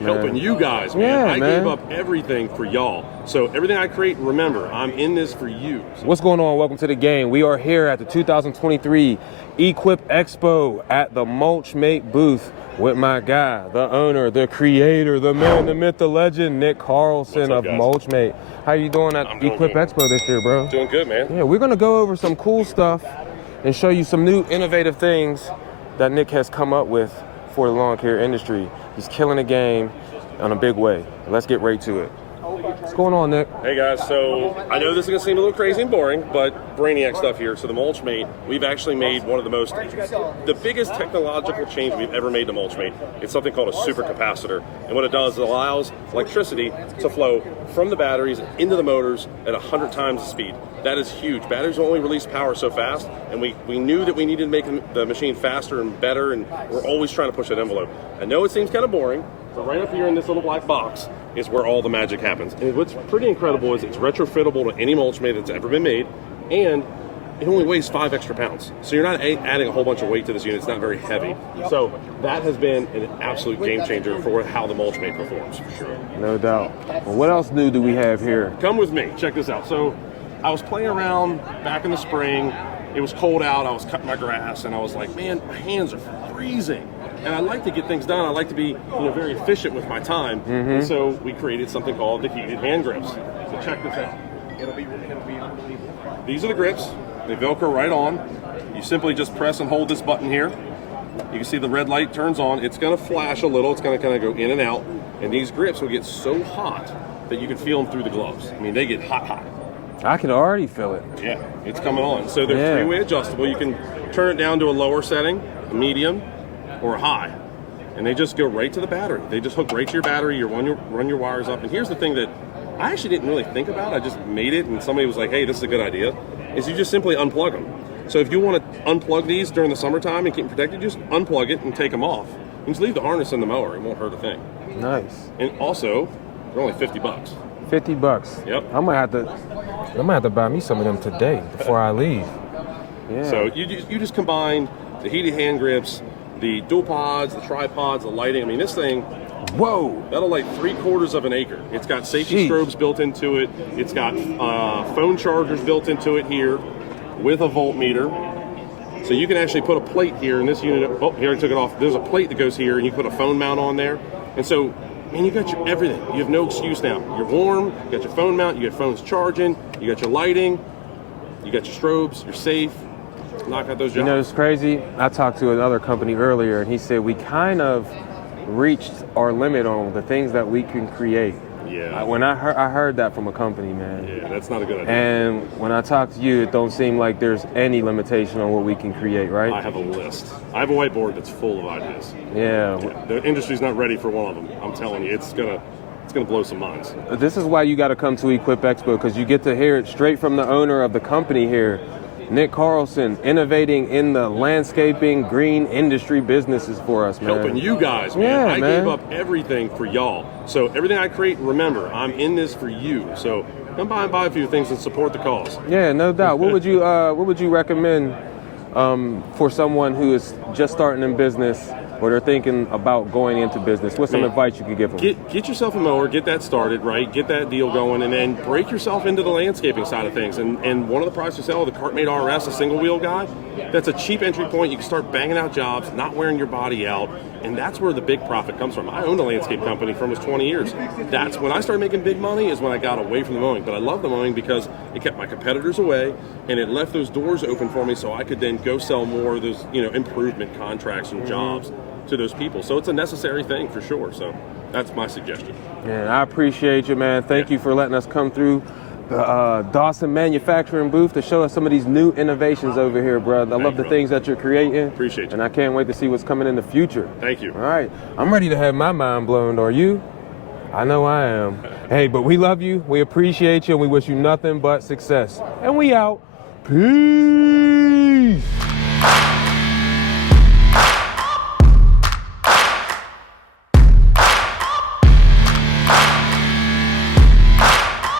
Helping you guys, man. I gave up everything for y'all. So everything I create, remember, I'm in this for you. What's going on? Welcome to the game. We are here at the 2023 Equip Expo at the Mulch Mate booth with my guy, the owner, the creator, the man, the myth, the legend, Nick Carlson of Mulch Mate. How you doing at Equip Expo this year, bro? Doing good, man. Yeah, we're going to go over some cool stuff and show you some new innovative things that Nick has come up with for the lawn care industry. He's killing the game in a big way. Let's get right to it. What's going on, Nick? Hey guys, so I know this is going to seem a little crazy and boring, but brainiac stuff here. So the Mulch Mate, we've actually made one of the biggest technological change we've ever made to Mulch Mate. It's something called a supercapacitor. And what it does, it allows electricity to flow from the batteries into the motors at 100 times the speed. That is huge. Batteries only release power so fast, and we knew that we needed to make the machine faster and better, and we're always trying to push that envelope. I know it seems kind of boring, but right up here in this little black box is where all the magic happens. And what's pretty incredible is it's retrofittable to any mulch mate that's ever been made, and it only weighs 5 extra pounds. So you're not adding a whole bunch of weight to this unit. It's not very heavy. So that has been an absolute game changer for how the mulch mate performs, for sure. No doubt. Well, what else new do we have here? Come with me. Check this out. So I was playing around back in the spring. It was cold out. I was cutting my grass, and I was like, man, my hands are freezing. And I like to get things done. I like to be very efficient with my time. And so we created something called the heated hand grips. So check this out. It'll be unbelievable. These are the grips. They Velcro right on. You simply just press and hold this button here. You can see the red light turns on. It's going to flash a little. It's going to kind of go in and out. And these grips will get so hot that you can feel them through the gloves. I mean, they get hot. I can already feel it. Yeah, it's coming on. So they're three-way adjustable. You can turn it down to a lower setting, a medium, or a high. And they just go right to the battery. They just hook right to your battery. You run your wires up. And here's the thing that I actually didn't really think about. I just made it, and somebody was like, hey, this is a good idea, is you just simply unplug them. So if you want to unplug these during the summertime and keep them protected, just unplug it and take them off. You just leave the harness in the mower. It won't hurt a thing. Nice. And also, they're only $50. $50. Yep. I might have to buy me some of them today before I leave. Yeah. So you just combine the heated hand grips, the dual pods, the tripods, the lighting. I mean, this thing, whoa, that'll light 3/4 of an acre. It's got safety strobes built into it. It's got phone chargers built into it here with a voltmeter. So you can actually put a plate here in this unit. Oh, here I took it off. There's a plate that goes here, and you put a phone mount on there. And so, man, you got your everything. You have no excuse now. You're warm, you got your phone mount, you got phones charging, you got your lighting, you got your strobes, you're safe. Knock out those jobs. You know, it's crazy. I talked to another company earlier, and he said we kind of reached our limit on the things that we can create. Yeah. When I heard that from a company, man. Yeah, that's not a good idea. And when I talk to you, it don't seem like there's any limitation on what we can create, right? I have a list. I have a whiteboard that's full of ideas. Yeah. The industry's not ready for one of them. I'm telling you, it's gonna blow some minds. This is why you got to come to Equip Expo, because you get to hear it straight from the owner of the company here, Nick Carlson, innovating in the landscaping green industry businesses for us, man. Helping you guys, man. I gave up everything for y'all. So everything I create, remember, I'm in this for you. So come by and buy a few things and support the cause. Yeah, no doubt. What would you recommend for someone who is just starting in business, or they're thinking about going into business? What's some advice you could give them? Get yourself a mower, get that started, right? Get that deal going, and then break yourself into the landscaping side of things. And one of the products we sell, the Cartmate RS, a single wheel guy, that's a cheap entry point. You can start banging out jobs, not wearing your body out, and that's where the big profit comes from. I owned a landscape company for almost 20 years. That's when I started making big money, is when I got away from the mowing. But I love the mowing because it kept my competitors away, and it left those doors open for me so I could then go sell more of those, improvement contracts and jobs to those people. So it's a necessary thing for sure. So that's my suggestion. Man, I appreciate you, man. Thank you for letting us come through the Dawson Manufacturing booth to show us some of these new innovations over here, brother. I love the things that you're creating. Appreciate you. And I can't wait to see what's coming in the future. Thank you. All right. I'm ready to have my mind blown. Are you? I know I am. Hey, but we love you. We appreciate you. And we wish you nothing but success. And we out. Peace.